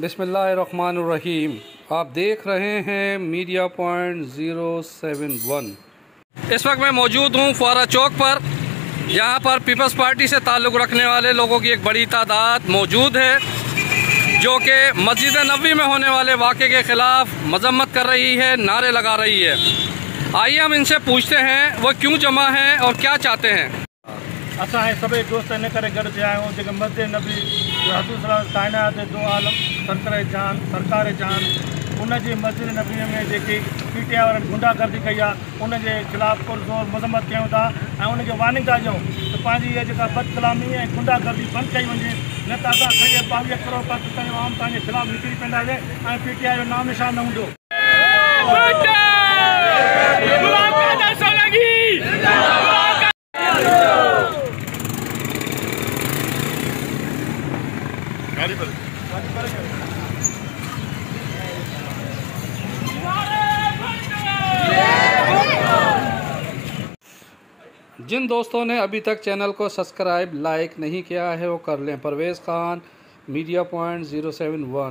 बिस्मिल्लाहिर्रहमानिर्रहीम। आप देख रहे हैं मीडिया पॉइंट 071। इस वक्त मैं मौजूद हूँ फुआरा चौक पर। यहाँ पर पीपल्स पार्टी से ताल्लुक़ रखने वाले लोगों की एक बड़ी तादाद मौजूद है, जो कि मस्जिद नबवी में होने वाले वाक़े के ख़िलाफ़ मजम्मत कर रही है, नारे लगा रही है। आइए हम इनसे पूछते हैं वो क्यों जमा हैं और क्या चाहते हैं। असां सभई दोस्त इन करे गॾु थिया आहियूं जेके मस्जिद नबी काइनात दो आलम सरकार जहान उनजी मस्जिद नबी में जेकी PTI वारनि गुंडागर्दी कई आहे उनजे ख़िलाफ़ पुरज़ोर मज़म्मत कयूं था ऐं उनखे वार्निंग था ॾियूं त पंहिंजी इहा जेका बदकलामी ऐं गुंडागर्दी बंदि कई वञे, न त असां खणी 22 करोड़ पाकिस्तानी आवाम तव्हांजे ख़िलाफ़ निकिरी पवंदासीं ऐं PTI जो नाम निशान न हूंदो। जिन दोस्तों ने अभी तक चैनल को सब्सक्राइब लाइक नहीं किया है वो कर लें। Parvez Khan, media point 071।